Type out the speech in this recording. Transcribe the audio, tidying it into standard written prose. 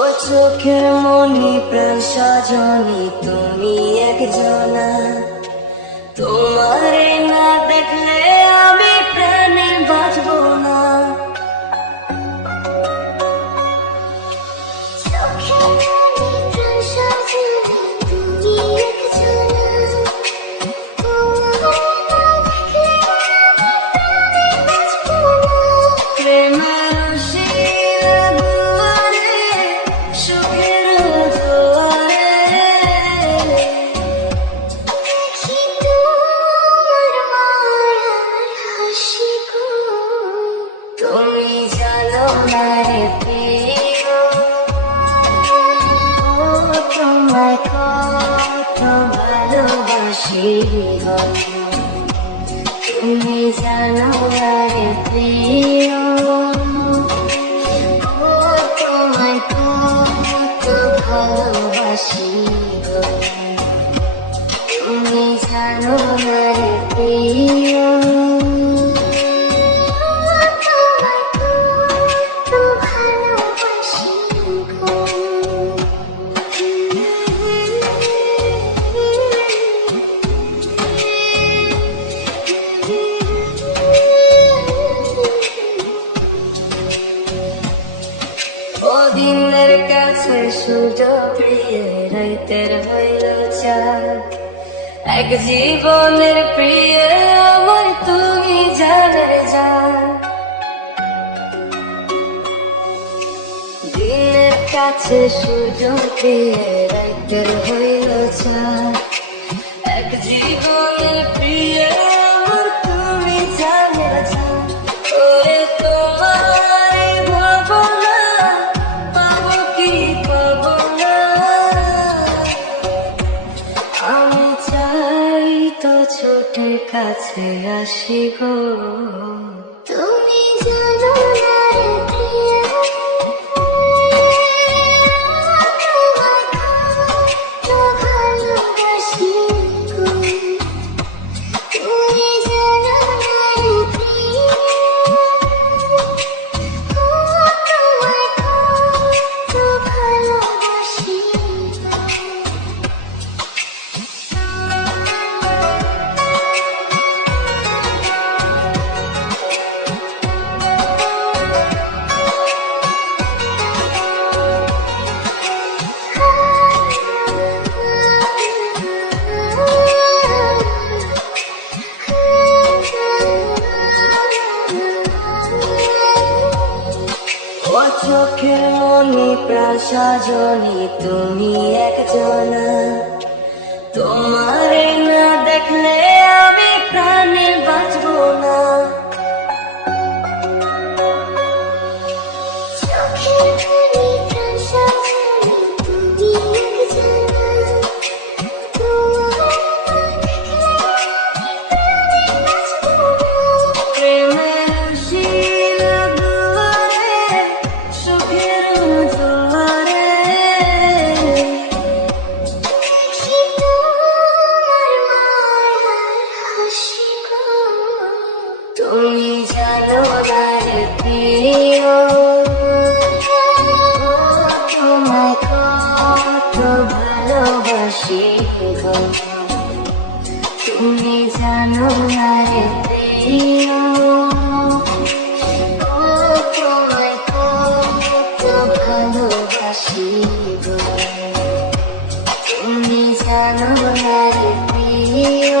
ও চোখের মনি প্রাণ সজনী তুমি একজনা, তোমারে না দেখলে আমি প্রাণে বাঁচব না। তুমি জানো না রে প্রিয়, তোমায় কত ভালোবাসি গো। তুমি জানো না রে প্রিয়, তোমায় কত ভালোবাসি গো। তুমি জানো না রে প্রিয়, দিনের কাছে সূর্য প্রিয়, রাতের হইল চাঁদ। এক জীবনের প্রিয় আমার তুমি জানের জান। দিনের কাছে সূর্য প্রিয়, রাতের হইল চাঁদ। এক জীবনের প্রিয় আমার তুমি জানের জান। ওরে তোমায় ভাবনা পাবো কি পাবো না, আমি চাই তো ছোটের কাছে আসি গো। তুমি জানো না রে প্রিয়, ভালোবাসি গো। তুমি জানো না রে প্রিয়, তোমায় কত ভালোবাসি গো। ও চোখের মনি প্রাণ সজনী তুমি একজনা, তোমারে না দেখলে আমি প্রাণে বাঁচব না। তুমি জানো না রে প্রিয়, তোমায় কত ভালোবাসি গো। তুমি জানো না রে প্রিয়, তোমায় কত ভালোবাসি গো। তুমি জানো না রে প্রিয়।